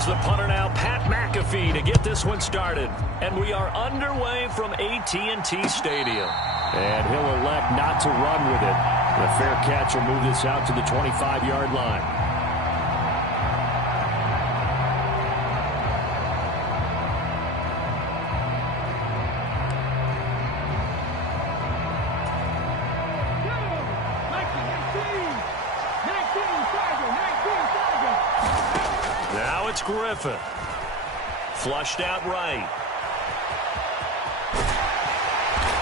Here's the punter now, Pat McAfee, to get this one started. And we are underway from AT&T Stadium. And he'll elect not to run with it. The fair catch will move this out to the 25-yard line. Now it's Griffin. Flushed out right.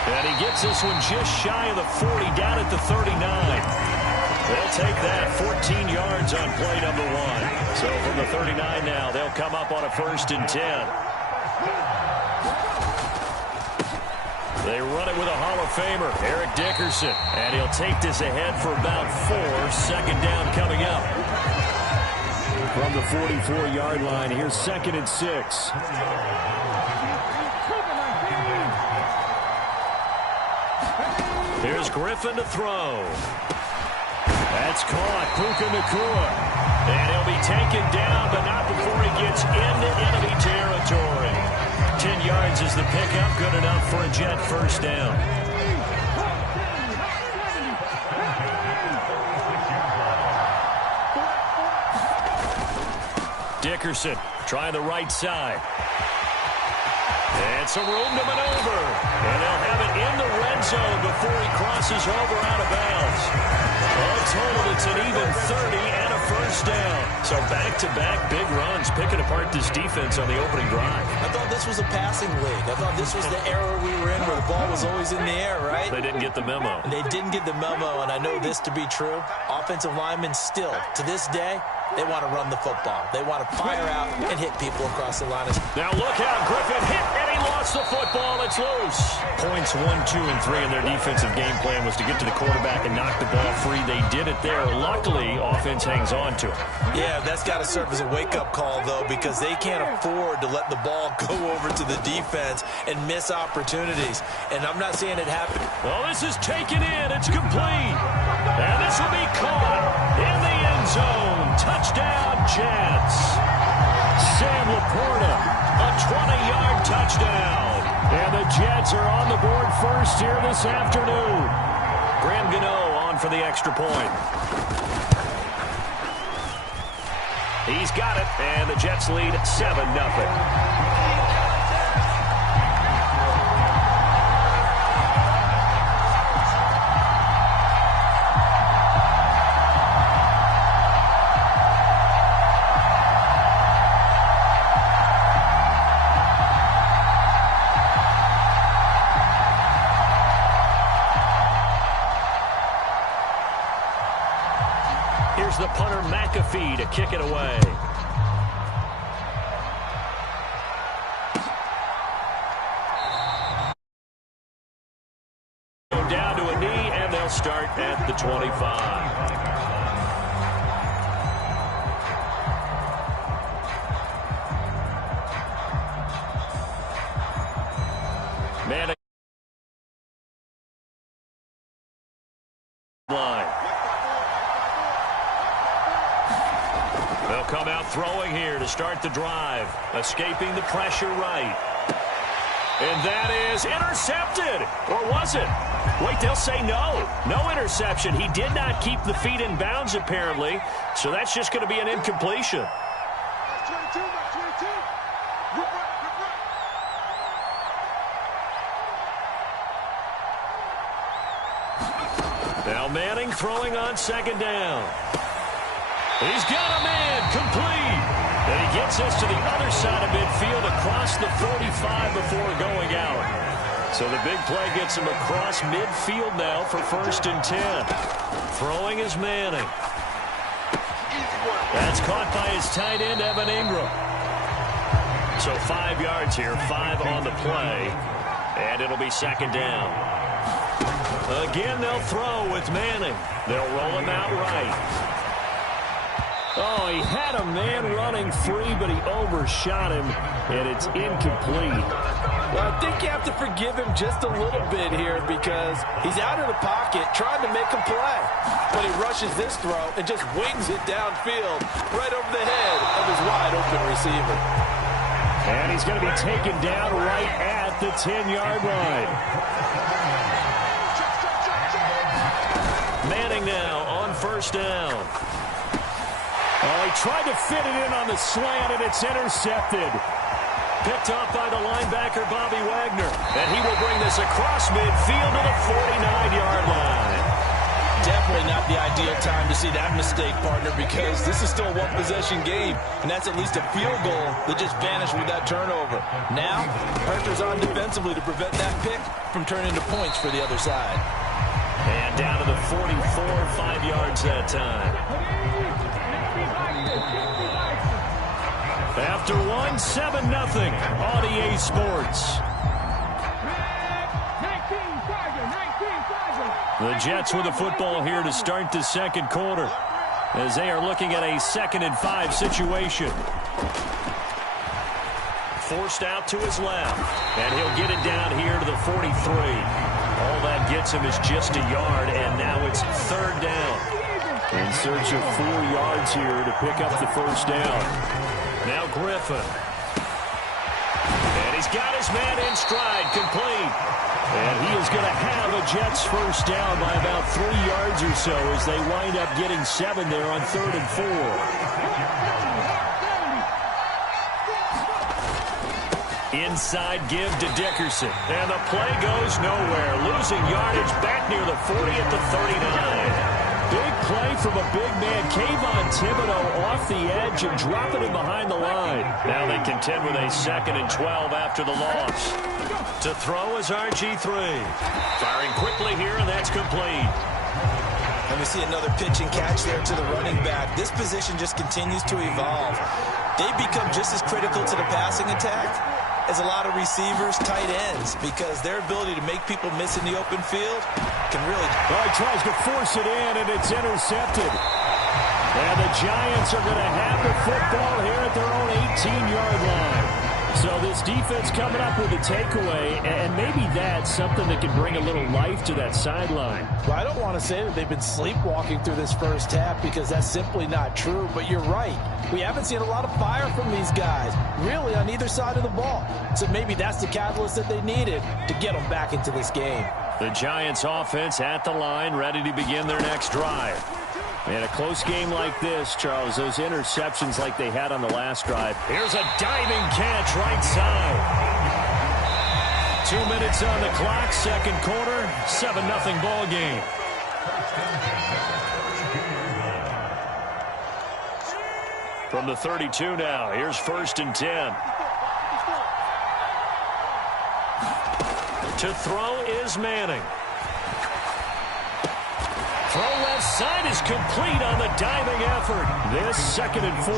And he gets this one just shy of the 40, down at the 39. They'll take that 14 yards on play number 1. So from the 39 now, they'll come up on a 1st and 10. They run it with a Hall of Famer, Eric Dickerson. And he'll take this ahead for about 4. 2nd down coming up. From the 44-yard line, here's 2nd and 6. Here's Griffin to throw. That's caught. Puka Nacua. And he'll be taken down, but not before he gets into enemy territory. 10 yards is the pickup. Good enough for a Jet 1st down. Dickerson trying the right side. And some room to maneuver. And they'll have it in the red zone before he crosses over out of bounds. All total, it's an even 30 and a 1st down. So back-to-back big runs, picking apart this defense on the opening drive. I thought this was a passing league. I thought this was the era we were in where the ball was always in the air, right? They didn't get the memo. They didn't get the memo, and I know this to be true. Offensive linemen still, to this day, they want to run the football. They want to fire out and hit people across the line. Now look out, Griffin hit, and he lost the football. It's loose. Points 1, 2, and 3 in their defensive game plan was to get to the quarterback and knock the ball free. They did it there. Luckily, offense hangs on to it. Yeah, that's got to serve as a wake-up call, though, because they can't afford to let the ball go over to the defense and miss opportunities. And I'm not saying it happened. Well, this is taken in. It's complete. And this will be caught in the end zone. Touchdown, Jets. Sam Laporta, a 20-yard touchdown. And the Jets are on the board first here this afternoon. Graham Gano on for the extra point. He's got it, and the Jets lead 7-0. Here's the punter, McAfee, to kick it away. Go down to a knee, and they'll start at the 25. Manning. Line. They'll come out throwing here to start the drive. Escaping the pressure right. And that is intercepted. Or was it? Wait, they'll say no. No interception. He did not keep the feet in bounds, apparently. So that's just going to be an incompletion. Now Manning throwing on 2nd down. He's got a man complete. And he gets us to the other side of midfield across the 45 before going out. So the big play gets him across midfield now for 1st and 10. Throwing is Manning. That's caught by his tight end, Evan Ingram. So 5 yards here, 5 on the play. And it'll be 2nd down. Again, they'll throw with Manning. They'll roll him out right. Oh, he had a man running free, but he overshot him, and it's incomplete. Well, I think you have to forgive him just a little bit here because he's out of the pocket trying to make a play. But he rushes this throw and just wings it downfield right over the head of his wide open open receiver. And he's going to be taken down right at the 10-yard line. Manning now on first down. Oh, he tried to fit it in on the slant, and it's intercepted. Picked off by the linebacker, Bobby Wagner. And he will bring this across midfield to the 49-yard line. Definitely not the ideal time to see that mistake, partner, because this is still a one-possession game, and that's at least a field goal that just vanished with that turnover. Now, pressure's on defensively to prevent that pick from turning into points for the other side. And down to the 44, 5 yards that time. After one, 7-0 on EA Sports. The Jets with the football here to start the second quarter as they are looking at a 2nd and 5 situation. Forced out to his left, and he'll get it down here to the 43. All that gets him is just a yard, and now it's 3rd down. In search of 4 yards here to pick up the first down. Now Griffin. And he's got his man in stride, complete. And he is going to have a Jets first down by about 3 yards or so as they wind up getting 7 there on 3rd and 4. Inside give to Dickerson. And the play goes nowhere. Losing yardage back near the 40 at the 39. Big play from a big man. Kayvon Thibodeau off the edge and dropping him behind the line. Now they contend with a 2nd and 12 after the loss. To throw is RG3. Firing quickly here, and that's complete. And we see another pitch and catch there to the running back. This position just continues to evolve. They become just as critical to the passing attack as a lot of receivers, tight ends, because their ability to make people miss in the open field can really... Well, he tries to force it in, and it's intercepted. And the Giants are going to have the football here at their own 18-yard line. So this defense coming up with a takeaway, and maybe that's something that can bring a little life to that sideline. Well, I don't want to say that they've been sleepwalking through this first half because that's simply not true, but you're right. We haven't seen a lot of fire from these guys, really, on either side of the ball. So maybe that's the catalyst that they needed to get them back into this game. The Giants offense at the line, ready to begin their next drive. In a close game like this, Charles, those interceptions like they had on the last drive. Here's a diving catch right side. 2 minutes on the clock, second quarter, 7-0 ball game. From the 32 now, here's 1st and 10. To throw is Manning. Throw left side is complete on the diving effort. This 2nd and 4.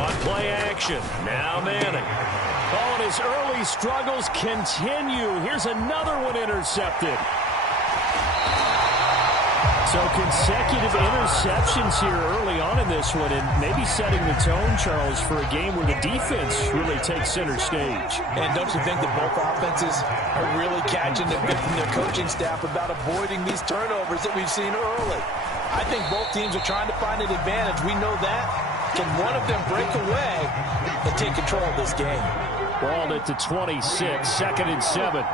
On play action. Now Manning. Oh, and his early struggles continue. Here's another one intercepted. So consecutive interceptions here early on in this one, and maybe setting the tone, Charles, for a game where the defense really takes center stage. And don't you think that both offenses are really catching the bit from their coaching staff about avoiding these turnovers that we've seen early? I think both teams are trying to find an advantage. We know that. Can one of them break away and take control of this game? Ball at the 26, 2nd and 7.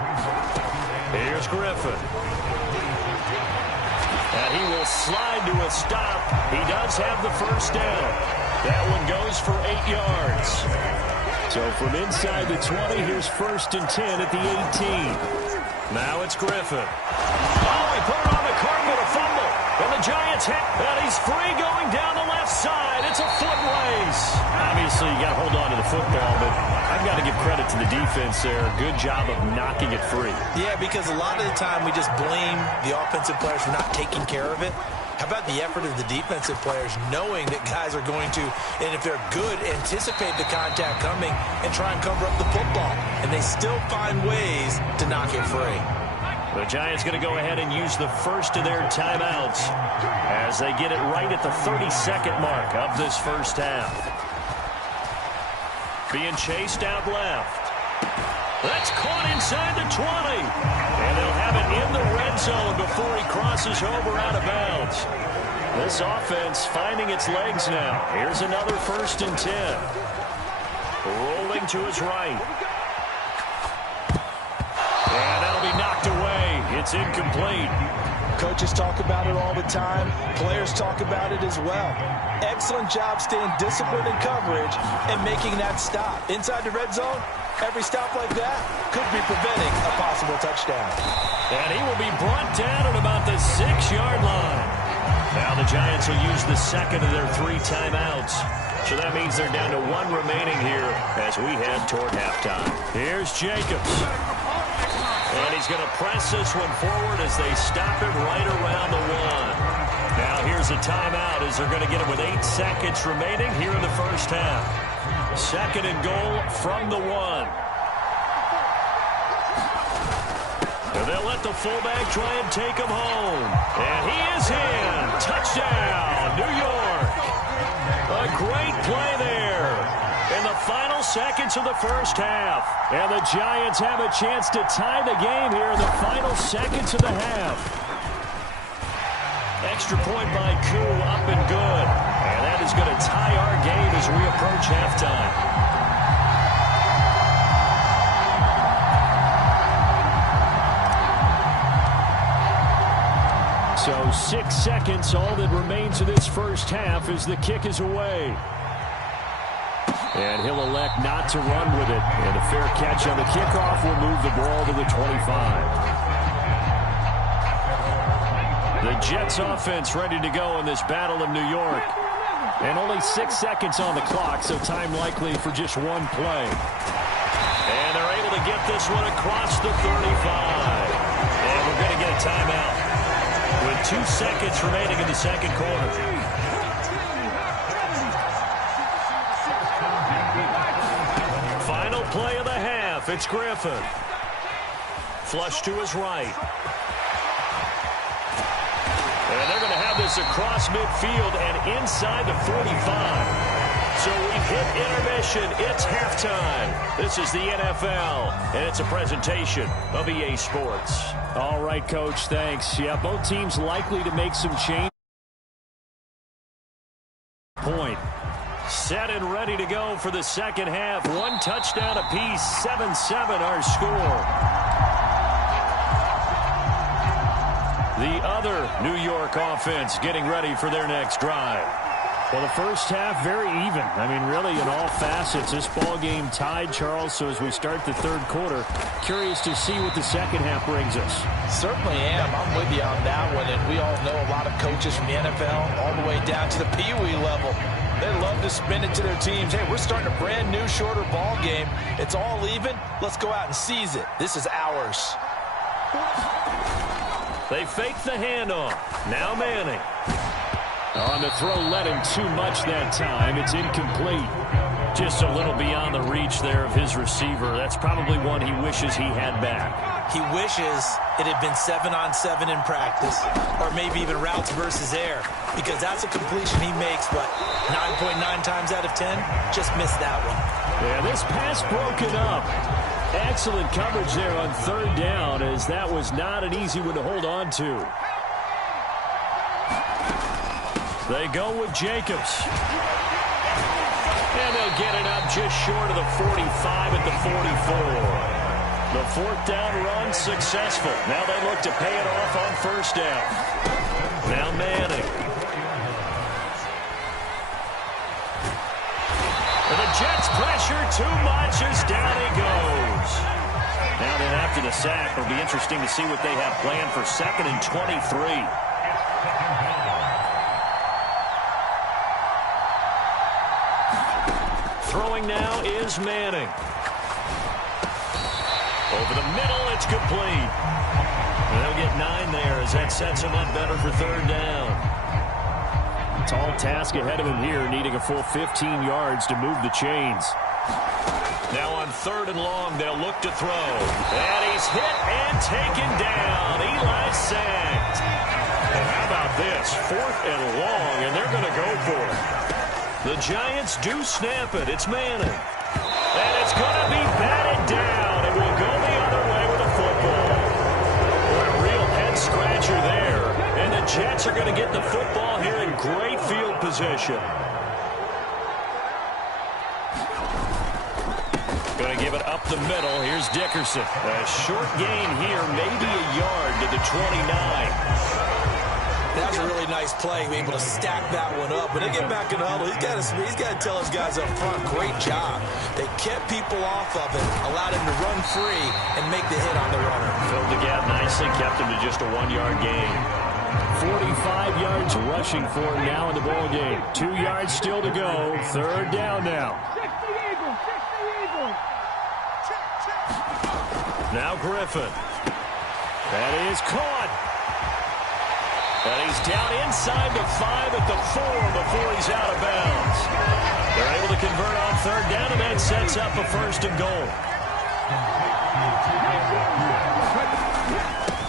Here's Griffin. And he will slide to a stop. He does have the first down. That one goes for 8 yards. So from inside the 20, here's 1st and 10 at the 18. Now it's Griffin. Oh, he put it on the carpet, a fumble. And the Giants hit. And he's free going down the left side. It's a foot race. Obviously, you got to hold on to the football, but I've got to give credit to the defense there. Good job of knocking it free. Yeah, because a lot of the time we just blame the offensive players for not taking care of it. How about the effort of the defensive players knowing that guys are going to, and if they're good, anticipate the contact coming and try and cover up the football. And they still find ways to knock it free. The Giants going to go ahead and use the first of their timeouts as they get it right at the 30-second mark of this first half. Being chased out left. That's caught inside the 20. And they'll have it in the red zone before he crosses over out of bounds. This offense finding its legs now. Here's another 1st and 10. Rolling to his right. And that'll be knocked away. It's incomplete. Coaches talk about it all the time. Players talk about it as well. Excellent job staying disciplined in coverage and making that stop. Inside the red zone, every stop like that could be preventing a possible touchdown. And he will be brought down at about the 6-yard line. Now the Giants will use the second of their 3 timeouts. So that means they're down to 1 remaining here as we head toward halftime. Here's Jacobs. And he's going to press this one forward as they stop it right around the 1. Now here's a timeout as they're going to get it with 8 seconds remaining here in the first half. 2nd and goal from the 1. And they'll let the fullback try and take him home. And he is in. Touchdown, New York. A great play there in the final seconds of the first half. And the Giants have a chance to tie the game here in the final seconds of the half. Extra point by Koo, up and good. And that is going to tie our game as we approach halftime. So 6 seconds, all that remains of this first half as the kick is away. And he'll elect not to run with it. And a fair catch on the kickoff will move the ball to the 25. The Jets offense ready to go in this battle of New York. And only 6 seconds on the clock, so time likely for just 1 play. And they're able to get this one across the 35. And we're going to get a timeout with 2 seconds remaining in the second quarter. Final play of the half. It's Griffin. Flush to his right. And they're going to have this across midfield and inside the 45. So we've hit intermission. It's halftime. This is the NFL, and it's a presentation of EA Sports. All right, Coach, thanks. Yeah, both teams likely to make some change. Point. Set and ready to go for the second half. 1 touchdown apiece, 7-7 our score. The other New York offense getting ready for their next drive. Well, the first half, very even. I mean, really, in all facets, this ball game tied, Charles. So as we start the third quarter, curious to see what the second half brings us. Certainly am. I'm with you on that one. And we all know a lot of coaches from the NFL all the way down to the Pee-wee level. They love to spin it to their teams. Hey, we're starting a brand new, shorter ball game. It's all even. Let's go out and seize it. This is ours. They fake the handoff. Now Manning. On the throw, led him too much that time. It's incomplete. Just a little beyond the reach there of his receiver. That's probably one he wishes he had back. He wishes it had been 7-on-7 in practice, or maybe even routes versus air, because that's a completion he makes, but 9.9 times out of 10, just missed that one. Yeah, this pass broken up. Excellent coverage there on third down, as that was not an easy one to hold on to. They go with Jacobs. And they'll get it up just short of the 45 at the 44. The 4th down run successful. Now they look to pay it off on first down. Now Manning. And the Jets pressure too much as down he goes. Now then after the sack, it'll be interesting to see what they have planned for 2nd and 23. Throwing now is Manning. Over the middle, it's complete. And they'll get 9 there as that sets him up better for third down. Tall task ahead of him here, needing a full 15 yards to move the chains. Now on 3rd and long, they'll look to throw. And he's hit and taken down. Eli sacked. And how about this? 4th and long, and they're going to go for it. The Giants do snap it. It's Manning. And it's going to be batted down. It will go the other way with a football. Boy, a real head-scratcher there. And the Jets are going to get the football here in possession. Going to give it up the middle. Here's Dickerson. A short gain here, maybe a yard to the 29. That's a really nice play, able to stack that one up. But he'll get back in the huddle. He's got to tell his guys up front, great job. They kept people off of him, allowed him to run free and make the hit on the runner. Filled the gap nicely, kept him to just a 1-yard gain. 45 yards rushing for him now in the ball game. 2 yards still to go. Third down now. Now Griffin. That is caught. And he's down inside the 5 at the 4 before he's out of bounds. They're able to convert on third down, and that sets up a first and goal.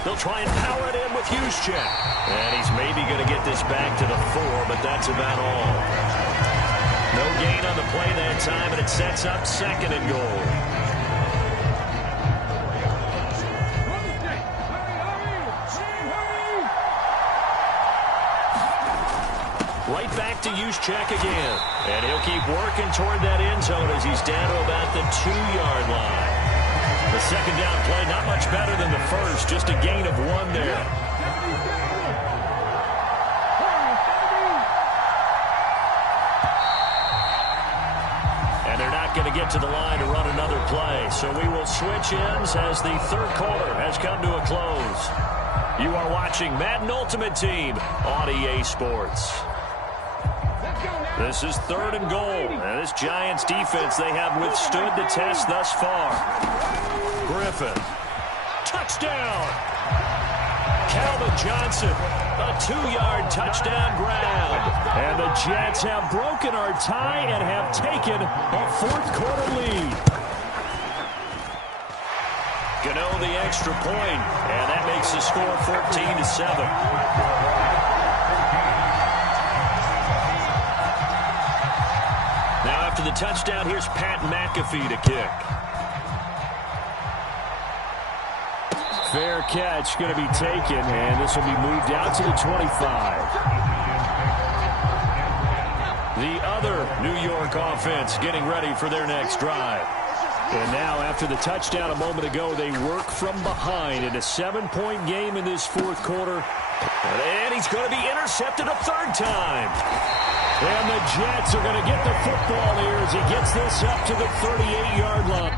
They'll try and power it in with Juszczyk. And he's maybe going to get this back to the 4, but that's about all. No gain on the play that time, and it sets up second and goal. Right back to Juszczyk again. And he'll keep working toward that end zone as he's down to about the 2-yard line. The second down play, not much better than the first, just a gain of 1 there. And they're not going to get to the line to run another play. So we will switch ends as the third quarter has come to a close. You are watching Madden Ultimate Team on EA Sports. This is third and goal. And this Giants defense, they have withstood the test thus far. Griffin. Touchdown. Calvin Johnson. A 2-yard touchdown grab. And the Jets have broken our tie and have taken a fourth quarter lead. Gano the extra point. And that makes the score 14-7. After the touchdown, here's Pat McAfee to kick. Fair catch going to be taken, and this will be moved out to the 25. The other New York offense getting ready for their next drive. And now, after the touchdown a moment ago, they work from behind in a 7-point game in this fourth quarter. And he's going to be intercepted a third time. And the Jets are going to get the football here as he gets this up to the 38-yard line.